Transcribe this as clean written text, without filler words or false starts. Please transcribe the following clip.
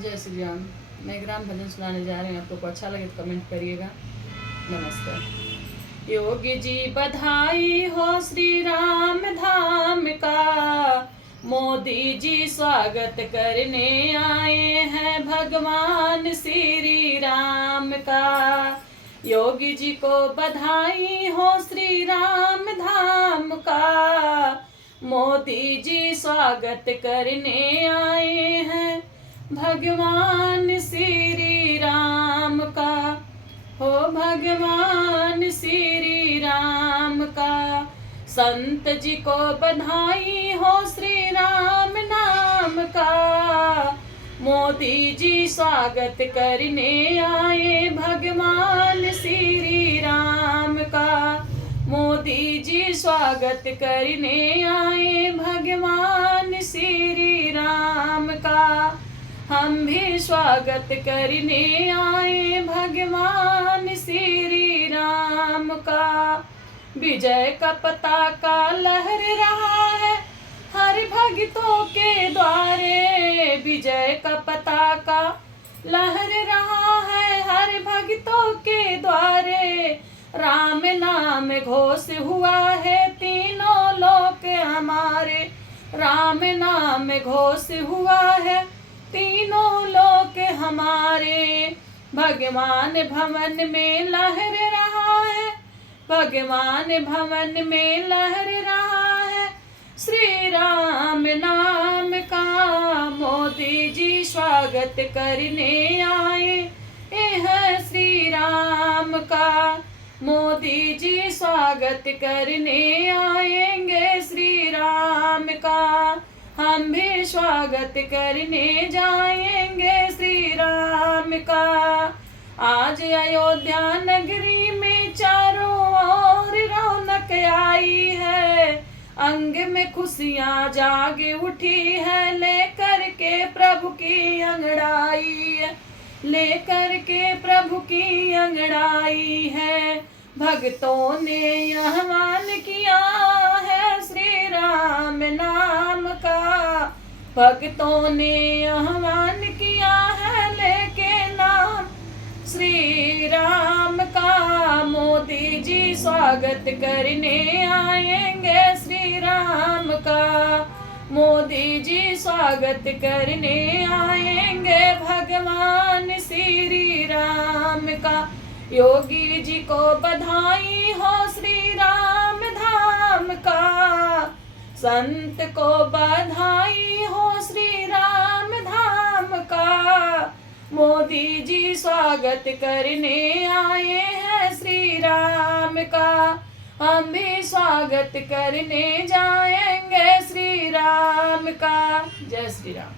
जय श्री राम। मैं एक राम भजन सुनाने जा रही हूँ। आप लोग को अच्छा लगे तो कमेंट करिएगा। नमस्कार। योगी जी बधाई हो श्री राम धाम का, मोदी जी स्वागत करने आए हैं भगवान श्री राम का। योगी जी को बधाई हो श्री राम धाम का, मोदी जी स्वागत करने आए हैं भगवान श्री राम का। हो भगवान श्री राम का। संत जी को बधाई हो श्री राम नाम का, मोदी जी स्वागत करने आए भगवान श्री राम का। मोदी जी स्वागत करने आए भगवान श्री राम का। हम भी स्वागत करने आए भगवान श्री राम का। विजय का पताका लहर रहा है हर भक्तों के द्वारे। विजय का पताका लहर रहा है हर भक्तों के द्वारे। राम नाम घोष हुआ है तीनों लोक हमारे। राम नाम घोष हुआ है तीनों लोक हमारे। भगवान भवन में लहर रहा है, भगवान भवन में लहर रहा है श्री राम नाम का। मोदी जी स्वागत करने आए हैं श्री राम का। मोदी जी स्वागत करने आएंगे श्री राम का। हम भी स्वागत करने जाएंगे श्री राम का। आज अयोध्या नगरी में चारों ओर रौनक आई है। अंग में खुशियाँ जाग उठी है, लेकर के प्रभु की अंगड़ाई है। लेकर के प्रभु की अंगड़ाई है। भक्तों ने आह्वान किया है श्री राम नाम का। भक्तों ने आह्वान किया है लेके नाम श्री राम का। मोदी जी स्वागत करने आएंगे श्री राम का। मोदी जी स्वागत करने आएंगे भगवान श्री राम का। योगी जी को बधाई हो श्री राम धाम का। संत को बधाई हो श्री राम धाम का। मोदी जी स्वागत करने आए हैं श्री राम का। हम भी स्वागत करने जाएंगे श्री राम का। जय श्री राम।